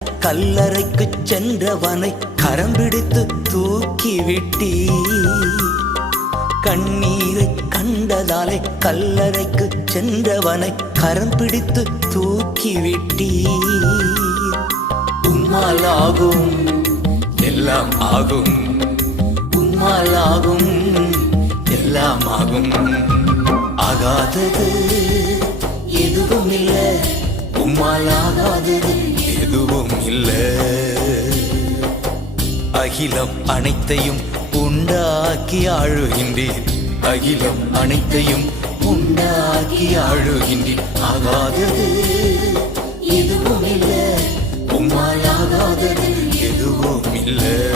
கல்லறைக்குச் சென்றவனை கரம் பிடித்து தூக்கிவிட்டீ. கண்ணீரை கண்டதாலே கல்லறைக்குச் சென்றவனை கரம் பிடித்து தூக்கிவிட்டீ. உம்மாலாகும் எல்லாம் ஆகும், உம்மாலாகும் எல்லாம் ஆகும். ஆகாதது எதுவும் இல்லை, உம்மால் ஆகாதது எதுவும் இல்லை. அகிலம் அனைத்தையும் உண்டாக்கி ஆழுகின்றீர், அகிலம் அனைத்தையும் உண்டாக்கி ஆழுகின்றீர். ஆகாதது எதுவும் இல்லை, உம்மால் ஆகாதது எதுவும் இல்லை.